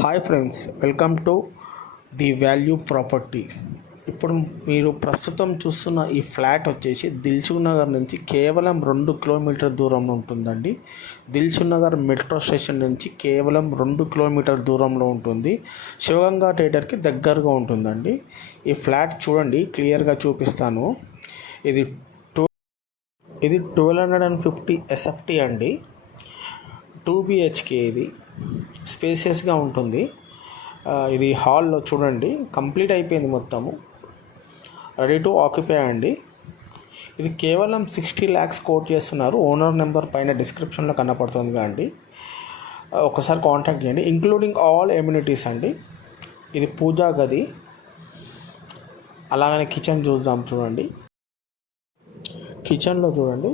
Hi friends, welcome to the value properties. ఇప్పుడు మీరు ప్రస్తుతం చూస్తున్న ఈ ఫ్లాట్ వచ్చేసి దిల్సుఖ్ నగర్ నుంచి కేవలం 2 కిలోమీటర్ దూరంలో ఉంటుందండి. దిల్సుఖ్ నగర్ మెట్రో స్టేషన్ నుంచి కేవలం 2 కిలోమీటర్ దూరంలో ఉంటుంది. శివగంగా థియేటర్కి దగ్గరగా ఉంటుందండి. ఈ ఫ్లాట్ చూడండి, క్లియర్గా చూపిస్తాను. ఇది 1250 SFT అండి. 2 BHK. ఇది స్పేసియస్గా ఉంటుంది. ఇది హాల్లో చూడండి, కంప్లీట్ అయిపోయింది, మొత్తము రెడీ టు ఆక్యుపై అండి. ఇది కేవలం 60 lakhs కోట్ చేస్తున్నారు. ఓనర్ నెంబర్ పైన డిస్క్రిప్షన్లో కనపడుతుంది అండి. ఒకసారి కాంటాక్ట్ చేయండి. ఇంక్లూడింగ్ ఆల్ ఎమ్యూనిటీస్ అండి. ఇది పూజా గది. అలాగనే కిచెన్ చూద్దాం. చూడండి, కిచెన్లో చూడండి,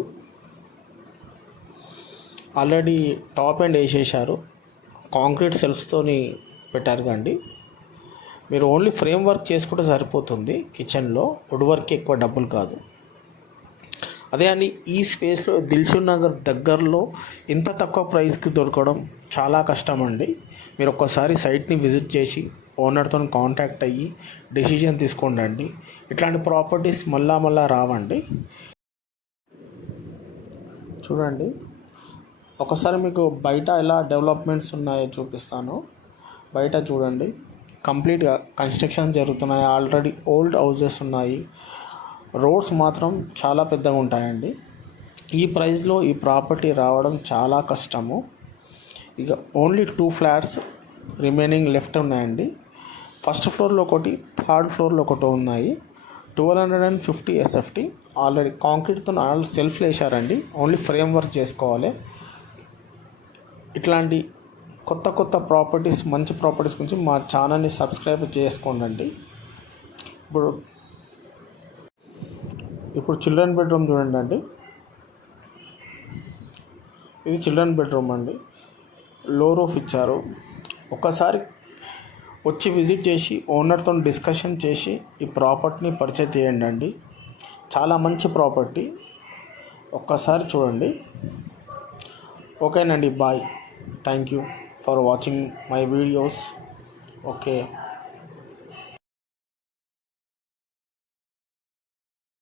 ఆల్రెడీ టాప్ ఎండ్ వేసేసారు. కాంక్రీట్ సెల్ఫ్స్తోని పెట్టారు కండి. మీరు ఓన్లీ ఫ్రేమ్ వర్క్ చేసుకుంటే సరిపోతుంది. కిచెన్లో వుడ్ వర్క్కి ఎక్కువ డబ్బులు కాదు. అదే అని ఈ స్పేస్లో దిల్సుఖ్ నగర్ దగ్గరలో ఇంత తక్కువ ప్రైస్కి దొరకడం చాలా కష్టం అండి. మీరు ఒక్కసారి సైట్ని విజిట్ చేసి ఓనర్తో కాంటాక్ట్ అయ్యి డెసిషన్ తీసుకోండి. ఇట్లాంటి ప్రాపర్టీస్ మళ్ళా రావండి. చూడండి, ఒకసారి మీకు బయట ఎలా డెవలప్మెంట్స్ ఉన్నాయో చూపిస్తాను. బయట చూడండి, కంప్లీట్గా కన్స్ట్రక్షన్ జరుగుతున్నాయి. ఆల్రెడీ ఓల్డ్ హౌజెస్ ఉన్నాయి. రోడ్స్ మాత్రం చాలా పెద్దగా ఉంటాయండి. ఈ ప్రైస్లో ఈ ప్రాపర్టీ రావడం చాలా కష్టము. ఇక ఓన్లీ 2 ఫ్లాట్స్ రిమైనింగ్ లెఫ్ట్ ఉన్నాయండి. ఫస్ట్ ఫ్లోర్లో ఒకటి, థర్డ్ ఫ్లోర్లో ఒకటి ఉన్నాయి. 1250 SFT. ఆల్రెడీ కాంక్రీట్తో సెల్ఫ్ వేసారండి. ఓన్లీ ఫ్రేమ్ వర్క్ చేసుకోవాలి. ఇట్లాంటి కొత్త ప్రాపర్టీస్, మంచి ప్రాపర్టీస్ గురించి మా ఛానల్ని సబ్స్క్రైబ్ చేసుకోండి. ఇప్పుడు చిల్డ్రన్ బెడ్రూమ్ చూడండి అండి. ఇది చిల్డ్రన్ బెడ్రూమ్ అండి. లో రూఫ్ ఇచ్చారు. ఒక్కసారి వచ్చి విజిట్ చేసి ఓనర్తో డిస్కషన్ చేసి ఈ ప్రాపర్టీని పర్చేజ్ చేయండి అండి. చాలా మంచి ప్రాపర్టీ. ఒక్కసారి చూడండి. ఓకేనండి, bye. Thank you for watching my videos. Okay.